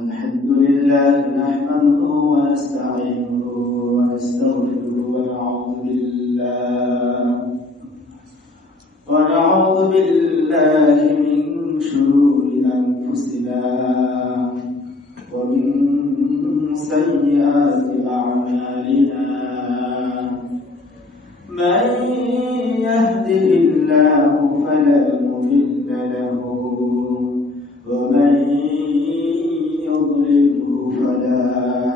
الحمد لله نحمده ونستعينه ونستغفره ونعوذ بالله من شرور أنفسنا ومن سيئات أعمالنا من يهده الله فلا مضل له ومن يضلله فلا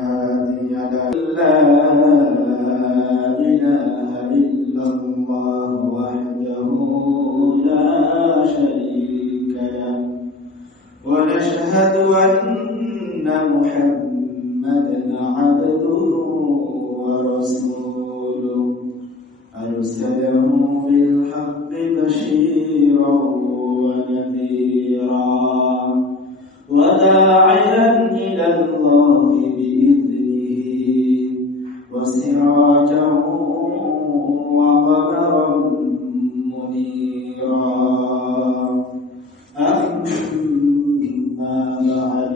هادي له لا إله إلا الله وحده لا شريك له ونشهد أن محمدا عبده ورسوله أرسله بالحق بشيرا ونذيرا وداعيا إلى الله بإذنه وسراجا وقمرا منيرا أما بعد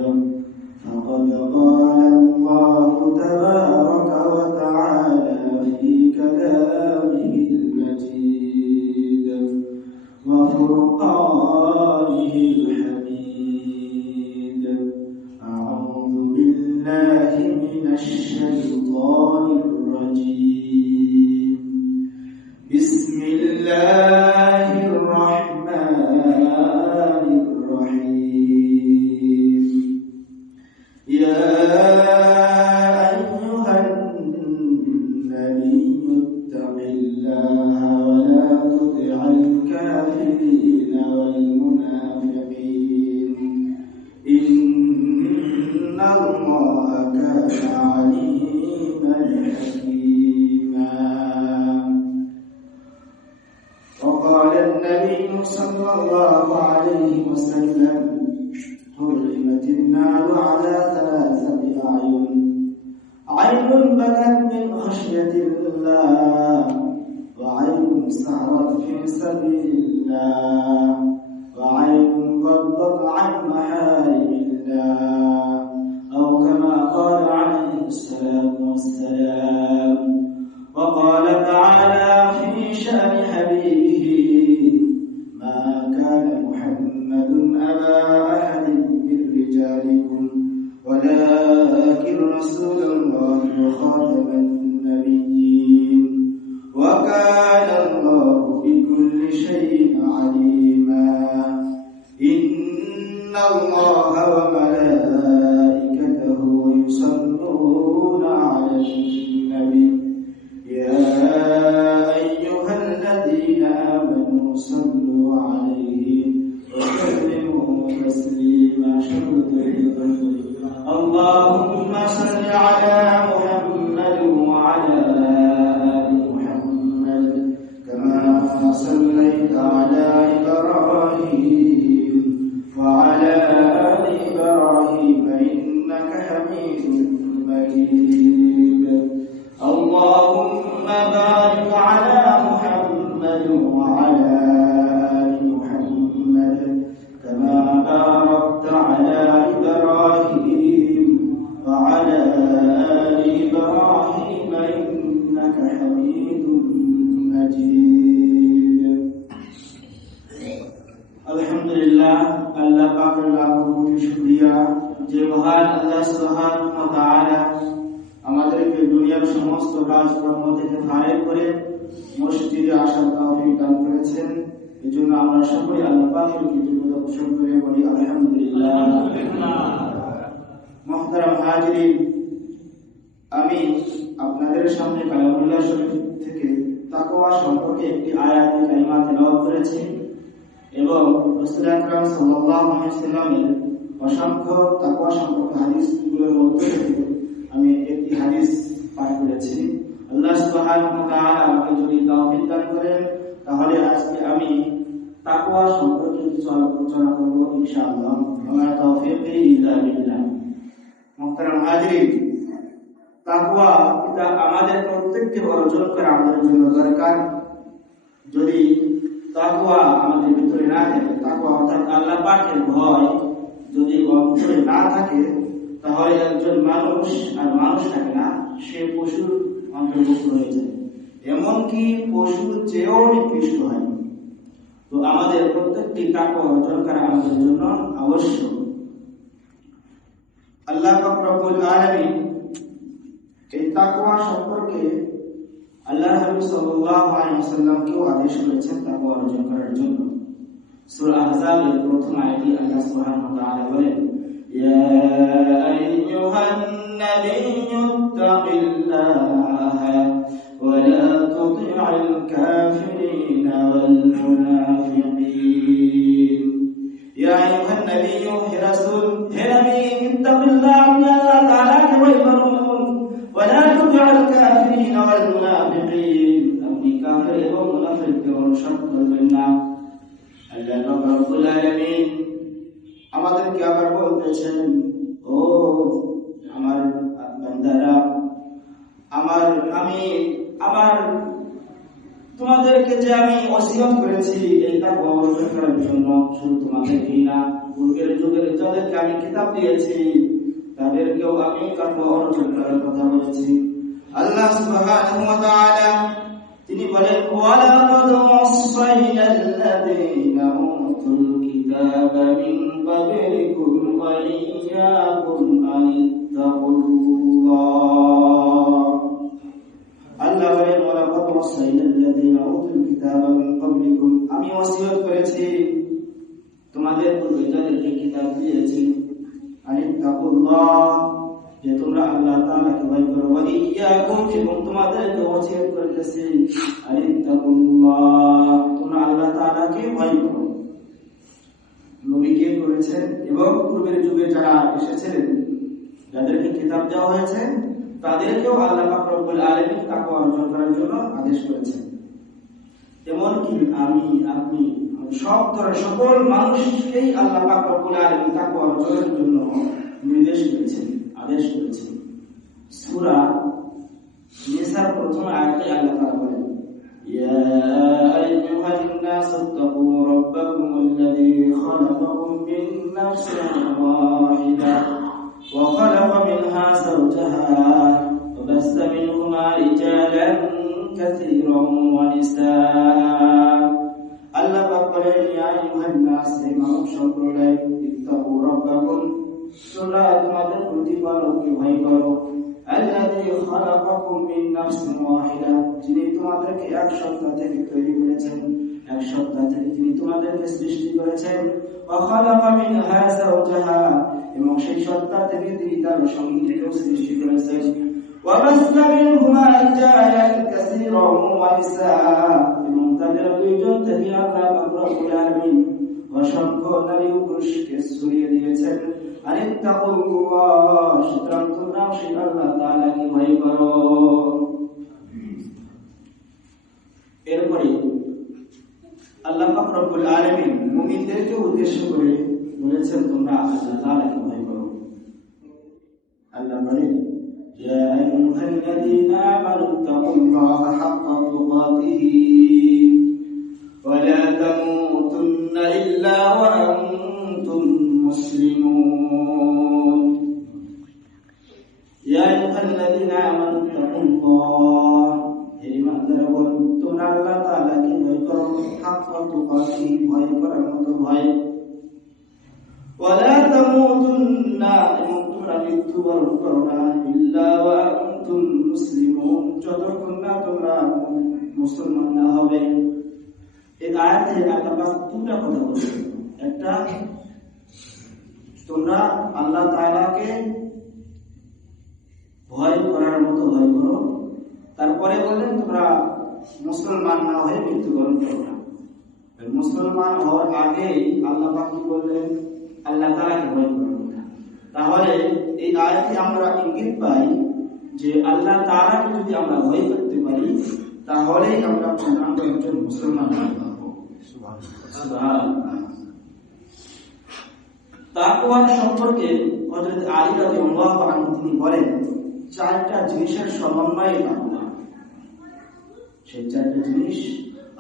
فقد قال الله تبارك وتعالى في كلامه المجيد وفرقانه الحميد أعوذ بالله من الشيطان الرجيم بسم الله الرحمن الرحيم يا أيها النبي اتق الله ولا تطع الكافرين والمنافقين إن الله كان عليما حكيما وقال النبي صلى الله عليه وسلم حرمت النار على ثلاثة أعين عين بكت من خشية الله وعين سهرت في سبيل الله وعين غضت عن محارم الله أو كما قال عليه الصلاة والسلام وقال تعالى في شأن حبيبه ما كان محمد أبا أحد من رجالكم ولكن رسول الله وخاتم النبيين وكان الله بكل شيء عليما إن الله وملائكته يصلون على النبي يا أيها الذين آمنوا صلوا عليه وسلموا تسليما اللهم صل على محمد وعلى آل محمد كما صليت على إبراهيم وعلى آل إبراهيم إنك حميد مجيد اللهم بارك على محمد وعلى آل محمد كما باركت على إبراهيم وعلى آل إبراهيم إنك حميد مجيد الحمد لله আল্লাহ পাকের লাখ কোটি শুকরিয়া যে মহান আল্লাহ সুবহানাহু ওয়া তাআলা আমাদেরকে দুনিয়ার সমস্ত কাজকর্ম থেকে ফারেক করে মসজিদে আসার তৌফিক দান করেছেন। এজন্য আমরা সকলে আল্লাহ পাকের কৃতজ্ঞতা পোষণ করে বলি আলহামদুলিল্লাহ। মুহতারাম হাজিরিন, আমি আপনাদের সামনে কালামুল্লাহ শরীফ থেকে তাকওয়া সম্পর্কে একটি আয়াত কারিমা তেলাওয়াত করেছি এবং রাসূল আকরাম সাল্লাল্লাহু আলাইহি ওয়াসাল্লামের অসংখ্য তাকওয়া সম্পর্কে হাদিসগুলোর মধ্যে থেকে আমি একটি হাদিস পাঠ করেছি। আল্লাহ সুবহানাহু ওয়া তাআলা আমাকে যদি তৌফিক দান করেন তাহলে আজকে আমি তাকওয়া সম্পর্কে কিছু আলোচনা করব ইনশাআল্লাহ। আমার তৌফিক ইল্লা বিল্লাহ। মুহতারাম হাজিরিন, তাকওয়া এটা আমাদের প্রত্যেককে অর্জন করা আমাদের জন্য দরকার। যদি তাকওয়া আমাদের ভিতরে না থাকে, তাকওয়া অর্থাৎ আল্লাহ পাকের ভয় যদি অন্তরে না থাকে তাহলে একজন মানুষ আর মানুষ থাকে না, সে পশুর অন্তর্ভুক্ত হয়ে যায়, এমনকি পশুর চেয়েও নিকৃষ্ট হয়। তো আমাদের প্রত্যেকটি তাকওয়া অর্জন করা আমাদের জন্য আবশ্যক। আল্লাহ পাক রব্বুল আলামিন এই তাকওয়া সম্পর্কে আল্লাহর হাবিব সাল্লাল্লাহু আলাইহি ওয়াসাল্লামকেও আদেশ করেছেন তাকওয়া অর্জন করার জন্য। সূরা আহজাবের প্রথম আয়াতে আল্লাহ সুবহানাহু ওয়া তাআলা বলেন, ইয়া আইয়ুহান নাবিয়্যুত্তাকিল্লাহা ওয়া লা তুতি'আল কাফিরিনা ওয়াল মুনাফিকিন। ইয়া আইয়ুহান নাবিয়্যু, হে রাসূল, হে নবী, ইত্তাকিল্লাহ, আল্লাহ তাআলাকে ভয় করুন, ওয়া লা তুতি'আল কাফিরিনা ওয়াল মুনাফিকিন, আপনি কাফির এবং মুনাফিকদের অনুসরণ করবেন না। আল্লাহ রাব্বুল আলামিন আমাদেরকে আবার বলতেছেন, ও আমার বান্দারা, আমার তোমাদেরকে যে আমি ওসিয়ত করেছি এই তাকওয়া অর্জন করার জন্য, শুধু তোমাদেরকেই না, পূর্বের যুগের যাদেরকে আমি কিতাব দিয়েছি তাদেরকেও আমি তাকওয়া অর্জন করার কথা বলেছি। আল্লাহ সুবহানাহু ওয়া তাআলা তিনি বলেন, ওয়ালাকাদ ওয়াসাইনাল্লাযীনা উতুল কিতাবা মিন ক্বাবলিকুম ওয়া ইয়্যাকুম আনিত্তাকুল্লাহ। আল্লাহ বলেন, ওয়ালাকাদ ওয়াসাইনাল্লাযীনা উতুল কিতাবা মিন ক্বাবলিকুম, আমি ওসিয়ত করেছি তোমাদের পূর্বে যাদেরকে কিতাব দিয়েছি, আনিত্তাকুল্লাহ, যে তোমরা আল্লাহ তাআলাকে ভয় করো, ওয়া ইয়্যাকুম, এবং তোমাদেরকে ওসিয়ত করতেছি আনিত্তাকুল্লাহ, তোমরা আল্লাহ তাআলাকে ভয় করো। নবীকে করেছেন এবং পূর্বের যুগে যারা এসেছিলেন, যাদেরকে কিতাব দেওয়া হয়েছে, তাদেরকেও আল্লাহ পাক রব্বুল আলামিন তাকওয়া অর্জন করার জন্য আদেশ করেছেন। এমনকি আমি, আপনি, সকল মানুষকেই আল্লাহ পাক রব্বুল আলামিন তাকওয়া অর্জনের জন্য নির্দেশ করেছেন, আদেশ করেছেন। সূরা নিসার প্রথম আয়াতে আল্লাহ তাআলা বলেন, ইয়া আইয়ুহান নাস ইত্তাকু রাব্বাকুমুল্লাযী খালাকাকুম মিন নাফসিন ওয়াহিদা ওয়া খালাকা মিনহা যাওজাহা ওয়া বাসসা মিনহুমা রিজালান কাসীরান ওয়া নিসাআ। আল্লাহ পাক বলেন, ইয়া আইয়ুহান নাস, হে মানব সম্প্রদায়, ইত্তাকু রাব্বাকুম, তোমরা তোমাদের প্রতিপালককে ভয় করো, আল্লাযী খালাকাকুম মিন নাফসিন ওয়াহিদা, যিনি তোমাদেরকে এক সত্তা থেকে তৈরি করেছেন, এক সত্তা থেকে তিনি তোমাদেরকে সৃষ্টি করেছেন, ওয়া খালাকা মিনহা যাওজাহা, এবং সেই সত্তা থেকে তিনি তার সঙ্গীকেও সৃষ্টি করেছেন, ওয়া বাসসা মিনহুমা রিজালান কাসীরান ওয়া নিসাআ, এবং তাদের দুইজন থেকে আল্লাহ রব্বুল আলামিন অসংখ্য নারী ও পুরুষকে ছড়িয়ে দিয়েছেন। আনিত্তাকুল্লাহ, সুতরাং তোমরাও সেই আল্লাহ তাআলাকে ভয় করো। এরপরে আল্লাহ পাক রব্বুল আলামিন মুমিনদেরকে উদ্দেশ্য করে বলেছেন, তোমরা আল্লাহ তাআলাকে ভয় করো। আল্লাহ বলেন, ইয়া আইয়ুহাল্লাযীনা আমানু তাকুল্লাহা হাক্কা তুকাতিহি ওয়া লা তামুতুন্না ইল্লা ওয়া আনতুম মুসলিমুন। ইয়া আইয়ুহাল্লাযীনা আমানু তাকুল্লাহ, হে ঈমানদারগণ, তোমরা আল্লাহ তাআলাকে ভয় করো, হাক্কা তুকাতিহি, ভয় করার মতো ভয়, ওয়া লা তামুতুন্না, এবং তোমরা মৃত্যুবরণ করো না, ইল্লা ওয়া আনতুম মুসলিমুন, যতক্ষণ না তোমরা মুসলমান না হবে। এই আয়াতে আল্লাহ পাক দুটো কথা বলেছেন, একটা তোমরা আল্লাহ তাআলাকে ভয় করার মতো ভয় করো, তারপরে বললেন তোমরা মুসলমান না হয়ে মৃত্যুবরণ করো না। মুসলমান হওয়ার আগে আল্লাহ পাক কি বললেন, আল্লাহ তাআলাকে ভয় করো না। তাহলে এই আয়াতে আমরা ইঙ্গিত পাই যে আল্লাহ তাআলাকে যদি আমরা ভয় করতে পারি তাহলেই আমরা পূর্ণাঙ্গ একজন মুসলমান হতে পারবো। সুবহানাল্লাহ। তাকওয়ার সম্পর্কে হযরত আলী রাদিয়াল্লাহু আনহু তিনি বলেন, চারটা জিনিসের সমন্বয়ে তাকওয়া। সেই চারটা জিনিস,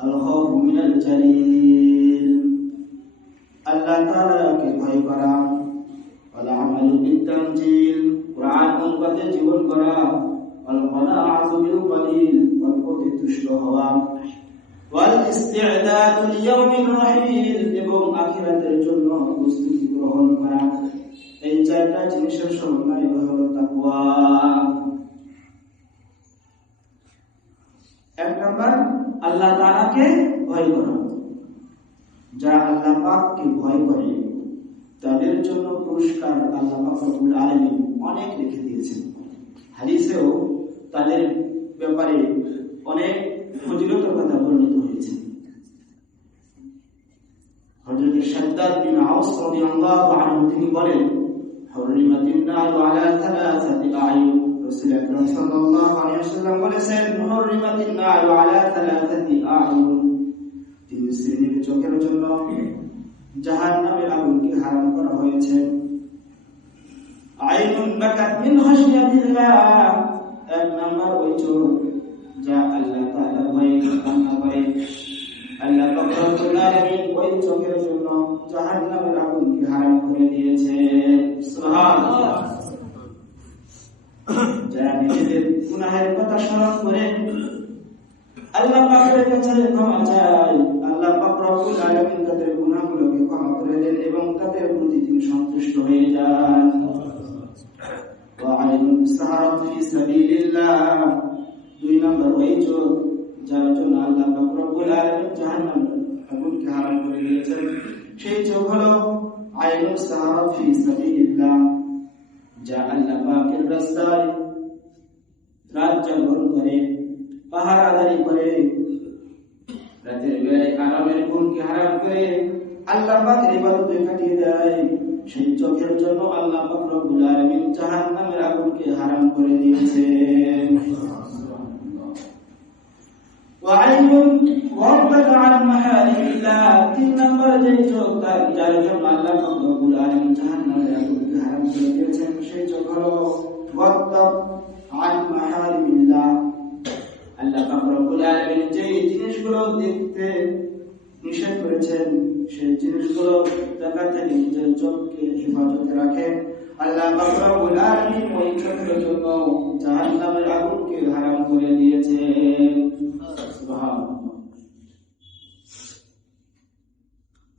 আল খাউফু মিনাল জালিল, আল্লাহ তাআলাকে ভয় করা, ওয়াল অনুপাতে জীবন করা, ওয়াল কনাআতু বিল কলিল, অল্পতে তুষ্ট হওয়া, ওয়াল ইসতি'দাদু লিয়াউমির রাহিল, এবং আখিরাতের জন্য প্রস্তুতি গ্রহণ করা। এই চারটা জিনিসের সমন্বয় হলো তাকওয়া। এক নাম্বার, আল্লাহ তাআলাকে ভয় করা। যারা আল্লাহ পাককে ভয় করে তাদের জন্য পুরস্কার আল্লাহ পাক রব্বুল আলামিন অনেক রেখে দিয়েছেন। হাদিসেও তাদের ব্যাপারে অনেক ফজিলতের কথা বর্ণিত হয়েছে। হযরত শাদ্দাদ বিন আওস রাদিয়াল্লাহু আনহু তিনি বলেন, হুররিমাতিন নারু আলা সালাসাতি আয়ুন। রাসূল আকরাম সাল্লাল্লাহু আলাইহি ওয়াসাল্লাম বলেছেন, হুররিমাতিন নারু আলা সালাসাতি আয়ুন, তিন শ্রেণীর চোখের জন্য জাহান্নামের আগুনকে হারাম করা হয়েছে। আইনুন বাকাত মিন খাশিয়াতিল্লাহ, এক নাম্বার ওই চোখ যা আল্লাহ তাআলা ভয়ে কান্না করে। আল্লাহ পাক রব্বুল আলামিন ওই চোখের জন্য জাহান্নামের আগুনকে হারাম করে দিয়েছে। সুবহানাল্লাহ। যারা নিজেদের গুনাহের কথা স্মরণ করে আল্লাহ পাকের কাছে ক্ষমা চায়, আল্লাহ পাক রব্বুল আলামিন তাদের গুনাহগুলোকে ক্ষমা করে দেন এবং তাদের প্রতি তিনি সন্তুষ্ট হয়ে যান। ওয়া আইনুন সাহারাত ফি সাবিলিল্লাহ, দুই নম্বর ওই চোখ যার জন্য আল্লাহ পাক রব্বুল আলামিন জাহান্নামের আগুনকে হারাম করে দিয়েছেন। সেই চোখ হলো আইনুন সাহারাত ফি সাবিলিল্লাহ, যা আল্লাহ পাকের রাস্তায় রাত জাগরণ করে, পাহারাদারি করে, রাতের বেলায় আরামের ঘুমকে হারাম করে আল্লাহ পাকের ইবাদতে কাটিয়ে দেয়। সেই চোখের জন্য আল্লাহ পাক রব্বুল আলামিন জাহান্নামের আগুনকে হারাম করে দিয়েছেন। ওয়া আইনুন ওয়াদাত আন মাহারিমিল্লাহ, তিন নম্বর যে চোখ যার জন্য আল্লাহ পাক রব্বুল আলামিন জাহান্নামের আগুনকে হারাম করে দিয়েছেন, সেই চোখ হলো ওয়াদাত আন মাহারিমিল্লাহ, আল্লাহ পাক রব্বুল আলামিন যে জিনিসগুলো দেখতে নিষেধ করেছেন সেই জিনিসগুলো দেখা থেকে নিজের চোখকে হেফাজতে রাখে। আল্লাহ পাক রব্বুল আলামিন ওই চোখের জন্য জাহান্নামের আগুনকে হারাম করে দিয়েছেন। সুবহানাল্লাহ।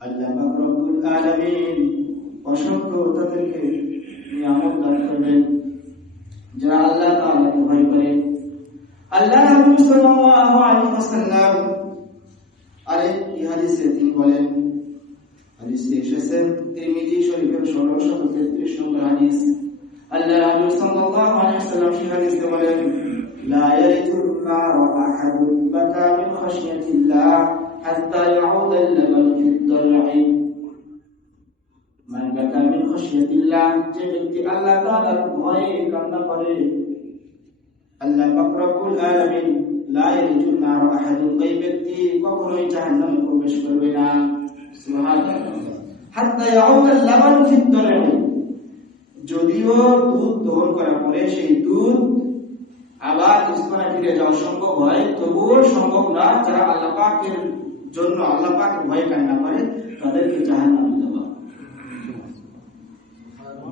আল্লাহ পাক রব্বুল আলামিন অসংখ্য তাদেরকে নিয়ামত দান করবেন যারা আল্লাহ তাআলাকে ভয় করে। আল্লাহ রাসূল সাল্লাল্লাহু আলাইহি ওয়াসাল্লাম আরেকটি হাদিসে তিনি বলেন, হাদিসে এসেছে তিরমিজি শরীফের 1633 নম্বর হাদিস, আল্লাহ রাসূল সাল্লাল্লাহু আলাইহি ওয়াসাল্লাম সেই হাদিসে বলেন, লা ইয়ারিতুন নার আহাদুন বাকা মিন খাশিয়াতিল্লাহ হাত্তা ইয়াউদ আল-লাবান ফিদ-দার'i, মান বাকা মিন খাশিয়াতিল্লাহ, যে ব্যক্তি আল্লাহ তাআলার ভয়ে কান্না করে, আল্লাহ পাক রব্বুল আলামিন লা ইয়ারিতুন নার আহাদুন, ওই ব্যক্তি কখনোই জাহান্নামে প্রবেশ করবে না। সুবহানাল্লাহ। হাত্তা ইয়াউদ আল-লাবান ফিদ-দার'i, যদিও দুধ দহন করার পরে সেই দুধ আবার স্তনে ফিরে যাওয়া সম্ভব হয়, তবুও সম্ভব না যারা আল্লাহ পাকের জন্য আল্লাহ পাকের ভয় কান্না করে তাদেরকে জাহান্নামে দেওয়া।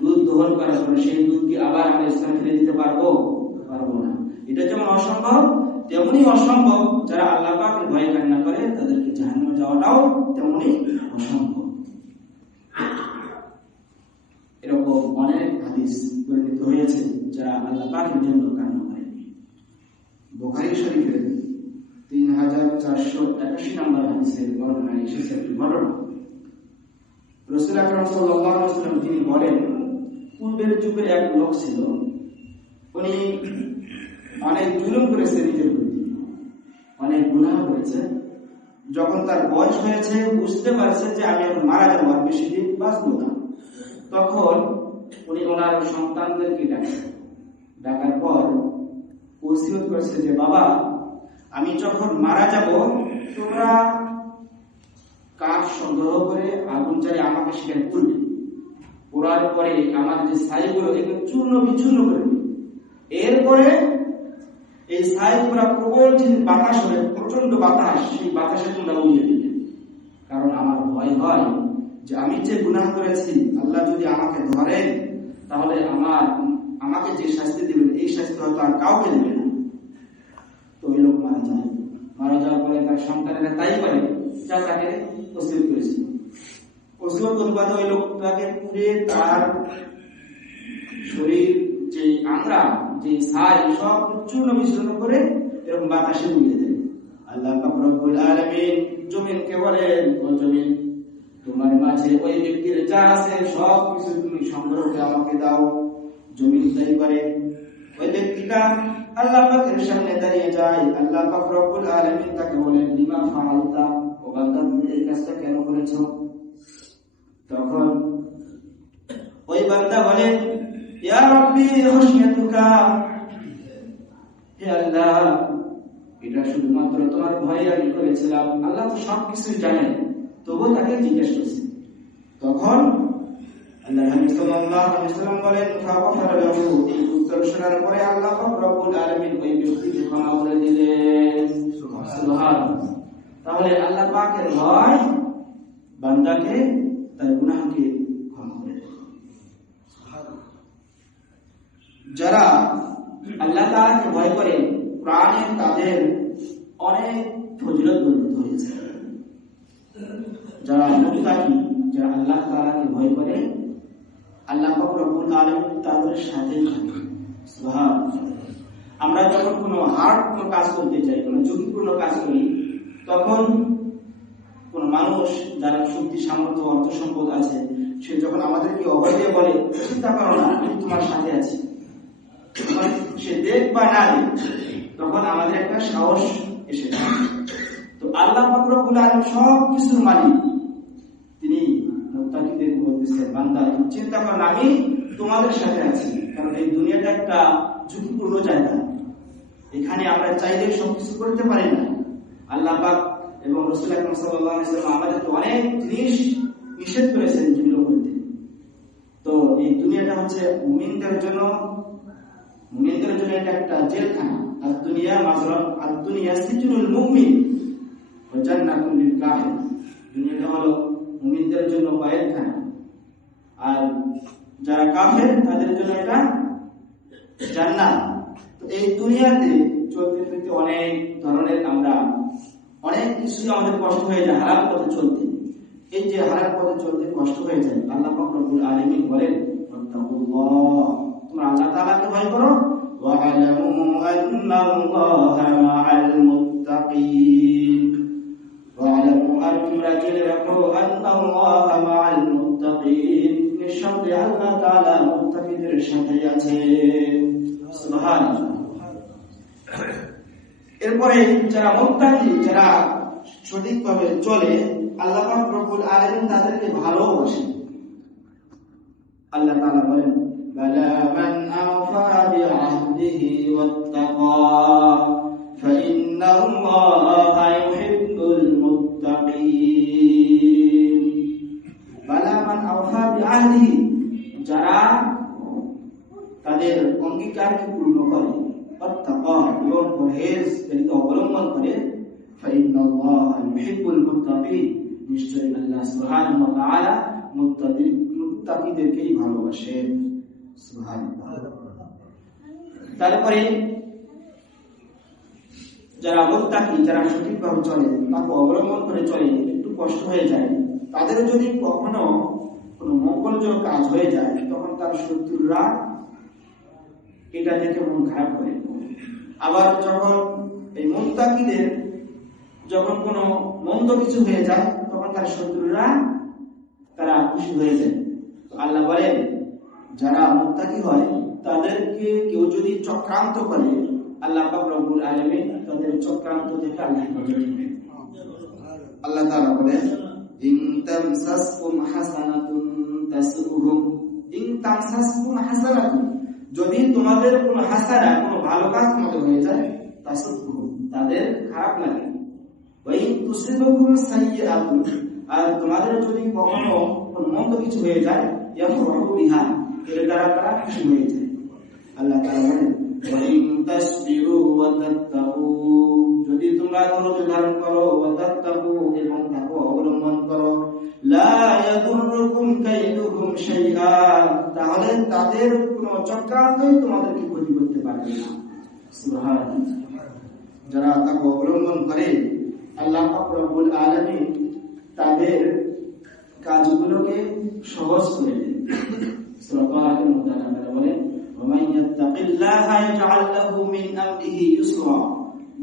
দুধ দহন করার পরে সেই দুধ কি আবার আমরা স্তনে ফিরে দিতে পারবো? পারবো না। এটা যেমন অসম্ভব, তেমনি অসম্ভব যারা আল্লাহ পাকের ভয় কান্না করে তাদেরকে জাহান্নামে যাওয়াটাও তেমনি অসম্ভব। এরকম অনেক হাদিস বর্ণিত হয়েছে যারা আল্লাহ পাকের জন্য কান্না করে। বুখারী শরীফের 3481 নম্বর হাদিসের বর্ণনায় এসেছে একটি ঘটনা। রাসূল আকরাম সাল্লাল্লাহু আলাইহি ওয়াসাল্লাম তিনি বলেন, পূর্বের যুগে এক লোক ছিল, উনি অনেক জুলুম করেছে, নিজের প্রতি অনেক গুনাহ করেছে। যখন তার বয়স হয়েছে, বুঝতে পারছে যে আমি এখন মারা যাবো, আর বেশি দিন বাঁচবো না, তখন উনি ওনার সন্তানদেরকে ডাকার পর ওসিয়ত করেছে যে বাবা, আমি যখন মারা যাব তোমরা কাঠ সংগ্রহ করে আগুন জ্বালিয়ে আমাকে সেখানে পুড়বে, পোড়ার পরে আমার যে ছাইগুলো এগুলো চূর্ণ বিচূর্ণ করে, এরপরে এই ছাইগুলো প্রবল যে বাতাস হবে, প্রচন্ড বাতাস, সেই বাতাসে তোমরা উড়িয়ে দিবে। কারণ আমার ভয় হয় যে আমি যে গুনাহ করেছি আল্লাহ যদি আমাকে ধরেন তাহলে আমাকে যে শাস্তি দিবেন এই শাস্তি হয়তো আর কাউকে দিবে না। তো ওই লোক মারা যায়। মারা যাওয়ার পরে তার সন্তানেরা তাই করে যা তাকে ওসিয়ত করেছিল। ওসিয়ত অনুপাতে ওই লোকটাকে পুড়ে তার শরীর যে আংরা যে ছাই সব চূর্ণ বিচূর্ণ করে এরকম বাতাসে উড়িয়ে দেয়। আল্লাহ পাক রব্বুল আলামিন জমিনকে বলেন, ও জমিন, তোমার মাঝে ওই ব্যক্তির যা আছে সব কিছু তুমি সংগ্রহ করে আমাকে দাও। জমিন তাই করে। ওই ব্যক্তিটা আল্লাহ পাকের সামনে দাঁড়িয়ে যায়। আল্লাহ পাক রব্বুল আলামিন তাকে বলেন, লিমা ফাআলতা, ও বান্দা তুমি এই কাজটা কেন করেছো? তখন ওই বান্দা বলে, ইয়া রাব্বি খাশিয়াতুকা, হে আল্লাহ, এটা শুধুমাত্র তোমার ভয়ে আমি করেছিলাম। আল্লাহ তো সবকিছু জানেন, তবুও তাকে জিজ্ঞেস করছে। তখন আল্লাহ নবী সাল্লাল্লাহু আলাইহি ওয়াসাল্লাম বলেন, ফাগফারা লাহু, এই উত্তর শোনার পরে আল্লাহ পাক রব্বুল আলামিন ওই ব্যক্তিকে ক্ষমা করে দিলেন। সুবহানাল্লাহ। তাহলে আল্লাহ পাকের ভয় বান্দাকে তার গুনাহকে ক্ষমা করে দেয়। যারা আল্লাহ তাআলাকে ভয় করে প্রাণে তাদের অনেক ফজিলত বর্ণিত হয়েছে। যারা মুত্তাকি, যারা আল্লাহ তাআলাকে ভয় করে, আল্লাহ পাক রব্বুল আলামিন তাদের সাথে থাকে। সুবহানাল্লাহ। আমরা যখন কোনো হার্ড কোনো কাজ করতে চাই, কোনো ঝুঁকিপূর্ণ কাজ করি, তখন কোন মানুষ যার শক্তি সামর্থ্য অর্থ সম্পদ আছে, সে যখন আমাদেরকে অভয় দিয়ে বলে, চিন্তা করো না, আমি তোমার সাথে আছি, সে দেখ বা না দেখ, তখন আমাদের একটা সাহস এসে যায়। তো আল্লাহ পাক রব্বুল আলামিন সব কিছুর মালিক, তিনি মুত্তাকিদের বলতেছেন, বান্দা চিন্তা করো না, আমি তোমাদের সাথে আছি। কারণ এই দুনিয়াটা একটা ঝুঁকিপূর্ণ জায়গা, এখানে আমরা চাইলে সবকিছু করতে পারি না। আল্লাহ পাক এবং রাসূল আকরাম সাল্লাল্লাহু আলাইহি ওয়াসাল্লাম আমাদেরকে অনেক জিনিস নিষেধ করেছেন যেগুলো করতে। তো এই দুনিয়াটা হচ্ছে মুমিনদের জন্য এটা একটা জেলখানা। আর দুনিয়া মাজরাম, আর দুনিয়া সিজনুল মুমিন ওয়া জান্নাতুল লিল কাফির। দুনিয়াটা হলো মুমিনদের জন্য কয়েদখানা, আর যারা কাফের তাদের জন্য এটা জান্নাত। তো এই দুনিয়াতে চলতে ফিরতে অনেক ধরনের আমরা অনেক কিছু আমাদের কষ্ট হয়ে যায় হারাম পথে চলতে। এই যে হারাম পথে চলতে কষ্ট হয়ে যায়, আল্লাহ পাক রব্বুল আলামিন বলেন, ওয়াত্তাকুল্লাহ, তোমরা আল্লাহ তাআলাকে ভয় করো, ওয়া আলামু আন্নাল্লাহা মাআল মুত্তাকিন, ওয়া আলামু, আর তোমরা জেনে রাখো, আন্নাল্লাহা মাআল মুত্তাকিন, নিশ্চয়ই আল্লাহ তাআলা মুত্তাকিদের সাথে আছেন। সুবহানাল্লাহ। এরপরে যারা মুত্তাকি, যারা সঠিকভাবে চলে, আল্লাহ পাক রব্বুল আলামিন তাদেরকে ভালোবাসেন। আল্লাহ তাআলা বলেন, বালা মান আওফা বিআহদিহি ওয়াত্তাকা ফাইন্নাল্লাহা ইউহিব্বুল মুত্তাকিন। বালা মান আওফা বিআহদিহি, যারা তাদের অঙ্গীকারকে পূর্ণ করে, ওয়াত্তাকা, এবং পরহেজগারিতা অবলম্বন করে, ফাইন্নাল্লাহা ইউহিব্বুল মুত্তাকিন, নিশ্চয়ই আল্লাহ সুবহানাহু ওয়া তাআলা মুত্তাকিদেরকেই ভালোবাসেন। সুবহানাল্লাহ। তারপরে যারা মুত্তাকি, যারা সঠিকভাবে চলে, তাকে অবলম্বন করে চলে, একটু কষ্ট হয়ে যায়, তাদের যদি কখনো কোনো মঙ্গলজনক কাজ হয়ে যায়, তখন তার শত্রুরা এটা দেখে মন খারাপ করে। আবার যখন এই মুত্তাকিদের যখন কোনো মন্দ কিছু হয়ে যায়, তখন তার শত্রুরা তারা খুশি হয়ে যায়। আল্লাহ বলেন, যারা মুত্তাকি হয় তাদেরকে কেউ যদি চক্রান্ত করে, আল্লাহ পাক রব্বুল আলামিন তাদের চক্রান্ত থেকে আল্লাহ হেফাজত করেন। আল্লাহ তাআলা বলেন, ইন তামসাসকুম হাসানাতুন তাসুহুম, ইন তামসাসকুম হাসানাতুন, যদি তোমাদের কোনো হাসানা, কোনো ভালো কাজ তোমাদের হয়ে যায়, তাসুহুম, তাদের খারাপ লাগে। ওয়া ইন তুসিবুকুম সাইয়্যাতুন, আর তোমাদের যদি কখনো কোনো মন্দ কিছু হয়ে যায়, ইয়াফরাহু বিহা, এর দ্বারা তারা খুশি হয়ে যায়। আল্লাহ তাআলা বলেন, ওয়া ইন তাসবিরু ওয়া তাত্তাকু, যদি তোমরা ধৈর্য ধারণ করো, ওয়া তাত্তাকু, এবং তাকওয়া অবলম্বন করো, লা ইয়াদুররুকুম কাইদুহুম শাইআ, তাহলে তাদের কোনো চক্রান্তই তোমাদেরকে ক্ষতি করতে পারবে না। সুবহানাল্লাহ। যারা তাকওয়া অবলম্বন করে আল্লাহ পাক রব্বুল আলামিন তাদের কাজগুলোকে সহজ করে দেন। সূরা বাকারার মধ্যে আল্লাহ বলেন, ওয়া মান ইয়াত্তাকিল্লাহা ইয়াজআল লাহু মিন আমরিহি ইউসরা,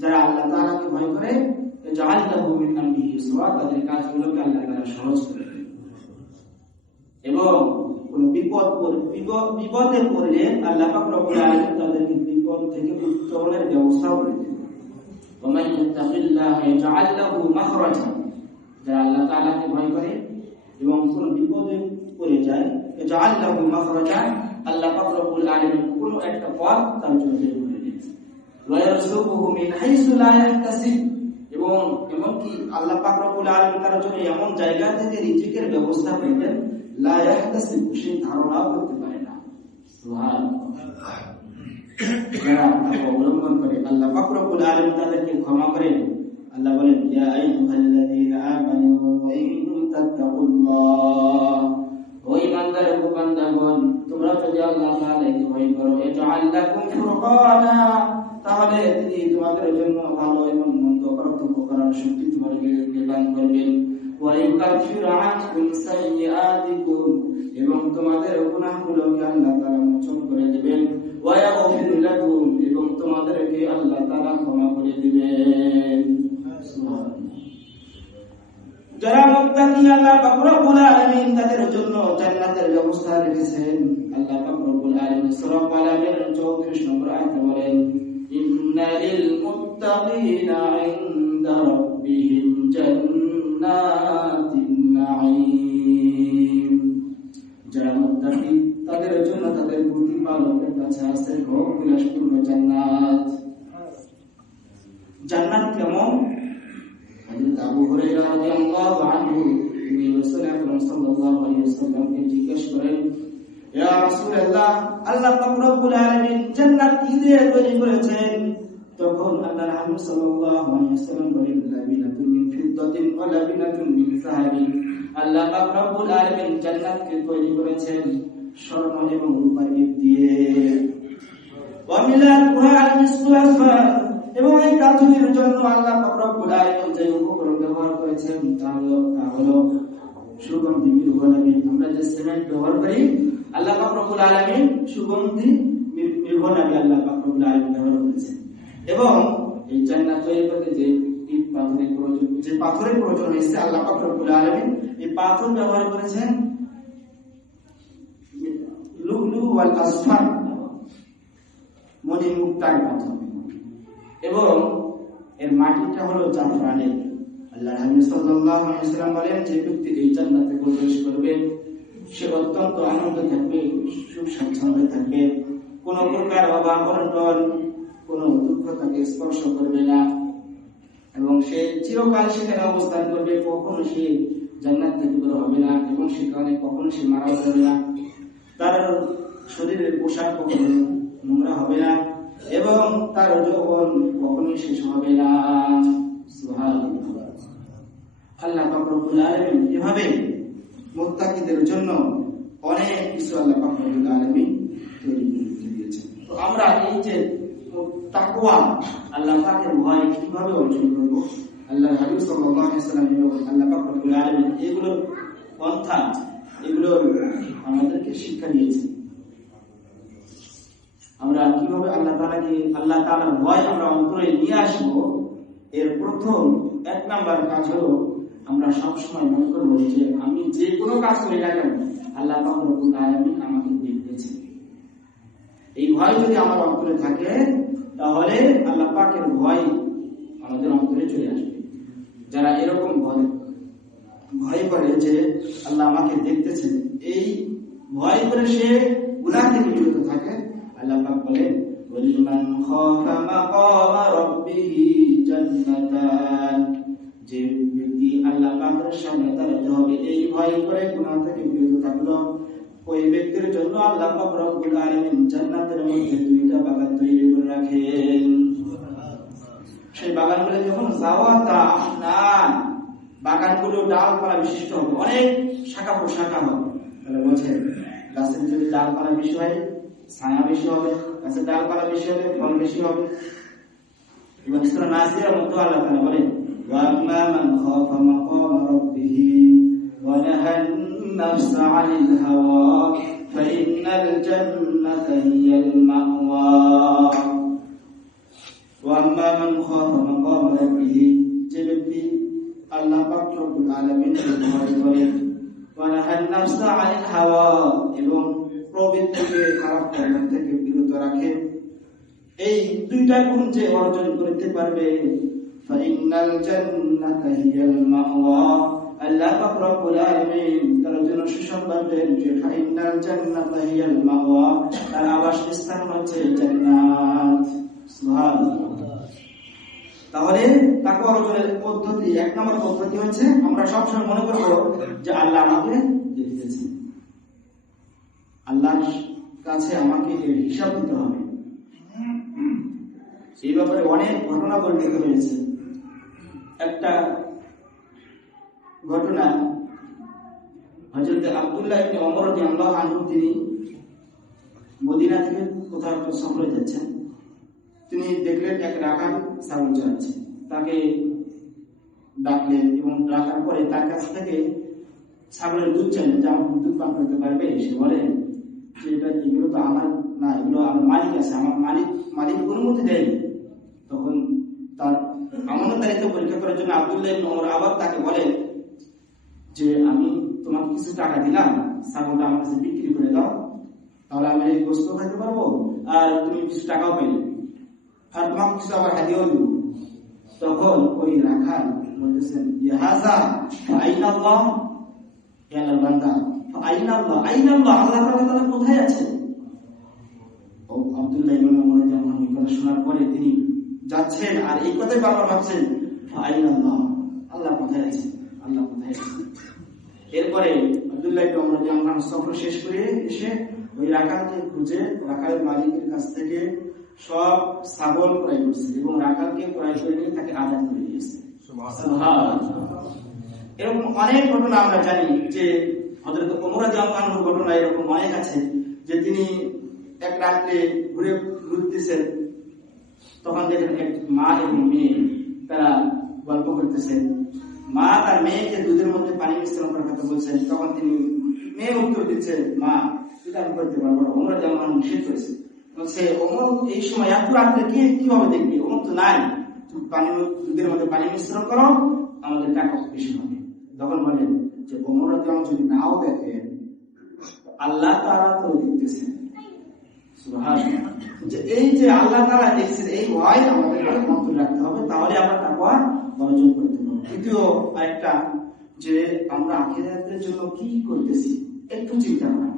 যারা আল্লাহ তাআলাকে ভয় করে ইয়াজআল লাহু মিন আমরিহি ইউসরা, তাদের কাজগুলোকে আল্লাহ তাআলা সহজ করে দেন। এবং কোন বিপদে পড়লে আল্লাহ পাক রব্বুল আলামিন তাদেরকে বিপদ থেকে উত্তরণের ব্যবস্থা করে দেন। ওয়া মান ইয়াত্তাকিল্লাহা ইয়াজআল লাহু মাখরাজা, যারা আল্লাহ তাআলাকে ভয় করে এবং কোন বিপদে পড়ে যায়, ইয়াজআল লাহু মাখরাজা, আল্লাহ পাক রব্বুল আলামিন কোন একটা পথ তার জন্য বের করে দেন। ওয়া ইয়ারযুকুহু মিন হাইসু লা ইয়াহতাসিব, এবং এমনকি আল্লাহ পাক রব্বুল আলামিন তার জন্য এমন জায়গা থেকে রিজিকের ব্যবস্থা করে দেন, লা ইয়াহতাসিব, সে ধারণাও করতে পারে না। সুবহানাল্লাহ। যারা তাকওয়া অবলম্বন করে আল্লাহ পাক রব্বুল আলামিন তাদেরকে ক্ষমা করেন। আল্লাহ বলেন, ইয়া আইয়ুহাল্লাযীনা আমানু ইন তাত্তাকুল্লাহ, ও ঈমানদার ও বান্দাগণ, তোমরা যদি আল্লাহ তাআলাকে ভয় করো, ইয়াজআল লাকুম ফুরকানা, তাহলে তিনি তোমাদের জন্য ভালো এবং মন্দ পার্থক্য করার শক্তি তোমাদেরকে দান করবেন। ওয়া ইউকাফিরু আনকুম সাইয়্যাতিকুম, এবং তোমাদের গুনাহগুলোকে আল্লাহ তাআলা মোচন করে দিবেন। ওয়া ইয়াগফিরু লাকুম, এবং তোমাদেরকে আল্লাহ তাআলা ক্ষমা করে দিবেন। যারা মুত্তাকি, আল্লাহ পাক রব্বুল আলামিন তাদের জন্য জান্নাতের ব্যবস্থা রেখেছেন। আল্লাহ পাক রব্বুল আলামিন সূরা কালামের 34 নম্বর আয়াতে বলেন, ইন্নালিল মুত্তাকিনা ইনদা রাব্বিহিম জান্নাতিন নাঈম, যারা মুত্তাকি তাদের জন্য তাদের প্রতিপালকের কাছে আছে ভোগ বিলাসপূর্ণ জান্নাত। জান্নাত কেমন? হযরত আবু হুরায়রা রাদিয়াল্লাহু আনহু তিনি রাসূল আকরাম সাল্লাল্লাহু আলাইহি ওয়াসাল্লামকে জিজ্ঞেস করেন, ইয়া রাসূলুল্লাহ, আল্লাহ পাক রব্বুল আলামিন জান্নাত কি দিয়ে তৈরি করেছেন? তখন আল্লাহর হাবিব সাল্লাল্লাহু আলাইহি ওয়াসাল্লাম বলেন, লাবিনাতুন মিন ফিদ্দাতিন ওয়া লাবিনাতুন মিন যাহাবিন, আল্লাহ পাক রব্বুল আলামিন জান্নাতকে তৈরি করেছেন স্বর্ণ এবং রূপার ইট দিয়ে। ওয়া মিলাকুহা আল-মিসকুল আসফার, এবং এই কাজের জন্য আল্লাহ পাক রব্বুল আলামিন যে উপকরণ ব্যবহার করেছেন তা হলো সুগন্ধি মৃগনাবী। আমরা যে সিমেন্ট ব্যবহার করি, আল্লাহ পাক রব্বুল আলামিন সুগন্ধি মৃগনাবী আল্লাহ পাক রব্বুল আলামিন ব্যবহার করেছেন। এবং এই জান্নাত তৈরি করতে যে ইট পাথরের প্রয়োজন, যে পাথরের প্রয়োজন হয়েছে, আল্লাহ পাক রব্বুল আলামিন এই পাথর ব্যবহার করেছেন লুলু ওয়াল আসফার, মণিমুক্তার পাথর, এবং এর মাটিটা হলো জাফরানের। আল্লাহর হাবিব সাল্লাল্লাহু আলাইহি ওয়াসাল্লাম বলেন, যে ব্যক্তি এই জান্নাতে প্রবেশ করবে সে অত্যন্ত আনন্দ থাকবে, সুখ স্বাচ্ছন্দ্যে থাকবে, কোন প্রকার অভাব অনটন, কোন দুঃখ তাকে স্পর্শ করবে না, এবং সে চিরকাল সেখানে অবস্থান করবে, কখনো সে জান্নাত থেকে বের হবে না, এবং সেখানে কখনো সে মারা যাবে না, তার শরীরের পোশাক কখনো নোংরা হবে না, এবং তার যৌবন কখনোই শেষ হবে না। সুবহানাল্লাহ। আল্লাহ পাক রব্বুল আলামিন এভাবে মুত্তাকিদের জন্য অনেক কিছু আল্লাহ পাক রব্বুল আলামিন তৈরি করে দিয়েছেন। তো আমরা এই যে তাকওয়া, আল্লাহ পাকের ভয় কিভাবে অর্জন করব, আল্লাহর হাবিব সাল্লাল্লাহু আলাইহি ওয়াসাল্লাম এবং আল্লাহ পাক রব্বুল আলামিন এগুলোর পন্থা, এগুলো আমাদেরকে শিক্ষা দিয়েছেন। আমরা কিভাবে আল্লাহ তাআলার ভয় আমরা অন্তরে নিয়ে আসবো, এর প্রথম 1 নাম্বার কাজ হলো আমরা সবসময় মনে করব যে আমি যে কোনো কাজ করি না কেন আল্লাহ পাক রব্বুল আলামিন আমাকে দেখতেছেন। এই ভয় যদি আমার অন্তরে থাকে, তাহলে আল্লাহ পাকের ভয় আমাদের অন্তরে চলে আসবে। যারা এরকম ভয় করে যে আল্লাহ আমাকে দেখতেছেন, এই ভয় করে সে গুনাহ থেকে বিরত থাকে, আল্লাহ পাক বলেন, ওয়ালিমান খাফা মাকামা রাব্বিহি জান্নাতান, যে ব্যক্তি আল্লাহ পাকের সামনে দাঁড়াতে হবে এই ভয় করে গুনাহ থেকে বিরত থাকলো, ওই ব্যক্তির জন্য আল্লাহ পাক রব্বুল আলামিন জান্নাতের মধ্যে 2টা বাগান তৈরি করে রাখেন। সেই বাগানগুলো যখন জাওয়াতা আফনান, বাগানগুলো ডালপালা বিশিষ্ট হবে, অনেক শাখা প্রশাখা হবে। তাহলে বলছেন গাছের যদি ডালপালা বেশি হয় ছায়া বেশি হবে, গাছের ডালপালা বেশি হবে ফল বেশি হবে। এবং সূরা নাসিয়ার মধ্যে আল্লাহ তাআলা বলেন ওয়াম্মা মান খাফা মাকাম রাব্বিহি ওয়া নাহান নাফসা আনিল হাওয়া ফাইন্নাল জান্নাতা হিয়াল মাওয়া। ওয়াম্মা মান খাফা মাকাম রাব্বিহি, যে ব্যক্তি আল্লাহ পাক রব্বুল আলামিনকে ভয় করে, ওয়া নাহান নাফসা আনিল হাওয়া, এবং প্রবৃত্তিকে খারাপ কর্ম থেকে বিরত রাখে, এই দুইটা গুণ যে অর্জন করতে পারবে ফাইনাল জান্নাতা হিয়াল মাওয়া, আল্লাহ পাক রব্বুল আলামিন তার জন্য সুসংবাদ দেন যে ফাইনাল জান্নাতা হিয়াল মাওয়া, তার আবাসস্থান হচ্ছে জান্নাত। সুবহানাল্লাহ। তাহলে তাকওয়া অর্জনের পদ্ধতি, এক নম্বর পদ্ধতি হচ্ছে আমরা সবসময় মনে করব যে আল্লাহ আমাকে দেখতেছেন, আল্লাহর কাছে আমাকে এর হিসাব দিতে হবে। এই ব্যাপারে অনেক ঘটনা বর্ণিত হয়েছে। একটা ঘটনা, হযরত আব্দুল্লাহ ইবনে ওমর রাদিয়াল্লাহু আনহু, তিনি মদিনা থেকে কোথাও একটা সফরে যাচ্ছেন। তিনি দেখলেন এক রাখাল ছাগল চড়াচ্ছে, তাকে ডাকলেন এবং ডাকার পরে তার কাছ থেকে ছাগলের দুধ চাইলেন যে আমার দুধ পান করতে পারবে। সে বলেন যে এগুলো তো আমার না, এগুলো আমার মালিক আছে, আমার মালিক অনুমতি দেয়নি। তখন তার আমানতদারিত্ব পরীক্ষা করার জন্য আব্দুল্লাহ ইবনে ওমর আবার তাকে বলেন যে আমি তোমাকে কিছু টাকা দিলাম, ছাগলটা আমার কাছে বিক্রি করে দাও, তাহলে আমি এই গোশত খাইতে পারবো, আর তুমি কিছু টাকাও পাইলে, আর তোমাকে কিছু আবার হাদিয়াও দিব। তখন ওই রাখাল বলতেছেন ইহাজা আইনাল্লাহ, হে আল্লাহর বান্দা, আইনাল্লাহ, আইনাল্লাহ, আল্লাহ তাআলা কোথায় আছে? আব্দুল্লাহ ইবনে ওমর যখন এই কথা শোনার পরে তিনি যাচ্ছেন আর এই কথাই বারবার ভাবছেন আইনাল্লাহ, আল্লাহ কোথায় আছে, আল্লাহ কোথায় আছে। এরপরে আব্দুল্লাহ ইবনে ওমর যখন সফর শেষ করে এসে ওই রাখালকে খুঁজে রাখালের মালিকের কাছ থেকে সব ছাগল ক্রয় করছে এবং রাখালকে ক্রয় করে নিয়ে তাকে আজাদ করে দিয়েছে। সুবহানাল্লাহ। এরকম অনেক ঘটনা আমরা জানি যে হযরত ওমর রাদিয়াল্লাহু আনহুর ঘটনা এরকম অনেক আছে যে তিনি এক রাতে ঘুরতেছেন, তখন দেখেন এক মা এবং মেয়ে তারা গল্প করতেছেন। মা তার মেয়েকে দুধের মধ্যে পানি মিশ্রণ করার কথা বলছেন, তখন তিনি মেয়ে উত্তর দিচ্ছে মা এটা আমি করতে পারবো না, ওমর রাদিয়াল্লাহু আনহু নিষেধ করেছে। বলছে ওমর এই সময় এত রাত্রে কে কিভাবে দেখবি, ওমর তো নাই, পানি দুধের মধ্যে পানি মিশ্রণ করো, আমাদের টাকা বেশি হবে। তখন বলেন যে ওমর রাদিয়াল্লাহু আনহু যদি নাও দেখেন আল্লাহ তাআলা তো দেখতেছেন। সুবহানাল্লাহ। যে এই যে আল্লাহ তাআলা দেখছেন এই ভয় আমাদের অন্তরে রাখতে হবে, তাহলে আমরা তাকওয়া অর্জন করতে পারবো। দ্বিতীয় আরেকটা যে আমরা আখিরাতের জন্য কি করতেছি একটু চিন্তা করা।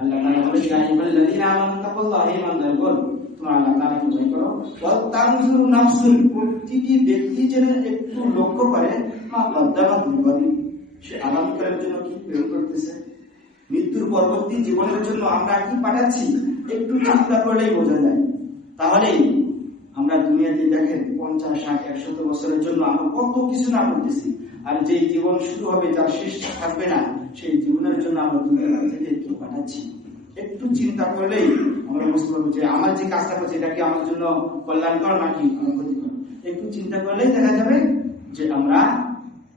আল্লাহ তাআলা বলেন ইয়া আইয়ুহাল্লাযীনা আমানু তাকুল্লাহা, হে ঈমানদারগণ তোমরা আল্লাহ তাআলাকে ভয় করো। ওয়া তানজুরু নাফসুন, প্রতিটি ব্যক্তি যেন একটু লক্ষ্য করে মা কদ্দামাত লিগাদিন, সে আগামীকালের জন্য কি প্রেরণ করতেছে, মৃত্যুর পরবর্তী জীবনের জন্য আমরা কি পাঠাচ্ছি একটু চিন্তা করলেই বোঝা যায়। তাহলে আমরা দুনিয়াতে দেখেন 50, 60, 100 বছরের জন্য আমরা কত কিছু না করতেছি, আর যে জীবন শুরু হবে যার শেষ থাকবে না, সেই জীবনের জন্য আমরা দুনিয়া থেকে কি পাঠাচ্ছি একটু চিন্তা করলেই আমরা বুঝতে পারবো যে আমার যে কাজটা করছি এটা কি আমার জন্য কল্যাণকর নাকি আমার ক্ষতিকর। একটু চিন্তা করলেই দেখা যাবে যে আমরা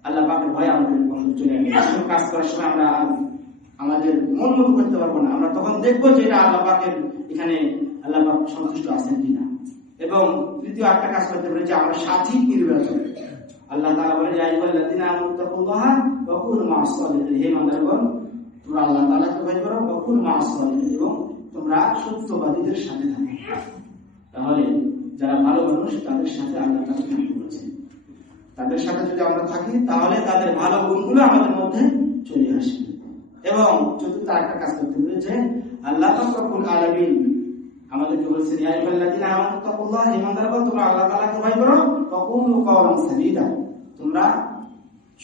আল্লাহ পাকের ভয় আমাদের অন্তরে চলে আসবে। কাজ করার সময় আমরা আমাদের মন মতো করতে পারবো না, আমরা তখন দেখবো যে এটা আল্লাহ পাকের এখানে আল্লাহ পাক সন্তুষ্ট আছেন কিনা। এবং তৃতীয় একটা কাজ করতে পারে যে আমরা সাথী নির্বাচন। আল্লাহ তাআলা বলেন ইয়া আইয়ুহাল্লাযীনা আমানু তাকুল্লাহা ওয়া কুনু মা'আস সালিহিন, হে ঈমানদারগণ তোমরা আল্লাহ তাআলাকে ভয় করো, ওয়া কুনু মা'আস সালিহিন, এবং তোমরা সত্যবাদীদের সাথে থাকো। তাহলে যারা ভালো মানুষ তাদের সাথে আল্লাহ তাআলা থাকতে বলেছেন, তাদের সাথে যদি আমরা থাকি তাহলে তাদের ভালো গুণগুলো আমাদের মধ্যে চলে আসবে। এবং চতুর্থ একটা কাজ করতে হবে যে আল্লাহ পাক রব্বুল আলামিন আমাদেরকে বলেছেন ইয়া আইয়ুহাল্লাযীনা আমানু তাকুল্লাহা, হে ঈমানদারগণ তোমরা আল্লাহ তাআলাকে ভয় করো, ওয়া কুলু কাওলান সাদীদা, তোমরা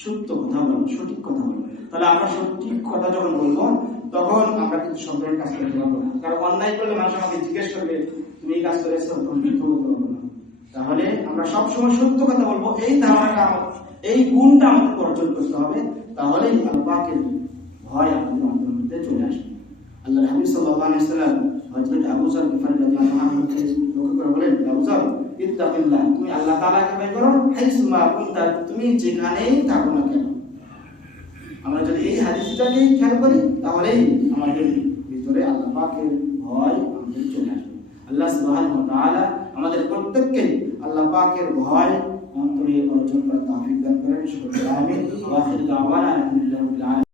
সত্য কথা বলো, সঠিক কথা বলো। তাহলে আমরা সঠিক কথা যখন বলবো তখন আমরা কিন্তু সন্দেহের কাজ করতে পারবো না, কারণ অন্যায় করলে মানুষ আমাকে জিজ্ঞেস করবে তুমি এই কাজ করেছো, তখন মিথ্যা বলতে পারবো না। তাহলে আমরা সবসময় সত্য কথা বলবো, এই ধারণাটা এই গুণটা আমাদের অর্জন করতে হবে, তাহলেই আল্লাহ পাকের ভয় আমাদের অন্তরের মধ্যে চলে আসবে। আল্লাহর হাবিব সাল্লাল্লাহু আলাইহি ওয়াসাল্লাম হযরত আবু যর গিফারী রাদিয়াল্লাহু আনহুকে লক্ষ্য করে বলেন, আবু যর ইত্তাকিল্লাহ, তুমি আল্লাহ তাআলাকে ভয় করো, হাইসুমা কুনতা, তুমি যেখানেই থাকো না কেন। আমরা যদি এই হাদিসটাকে খেয়াল করি তাহলেই আমাদের ভিতরে আল্লাহ পাকের ভয় আমাদের চলে আসবে। আল্লাহ সুবহানাহু ওয়া তাআলা আমাদের প্রত্যেককে আল্লাহ পাকের ভয় অন্তরে অর্জন করার তৌফিক দান করেন। সকলকে আমিন। ওয়া আখিরু দাওয়ানা আলহামদুলিল্লাহি রাব্বিল আলামিন।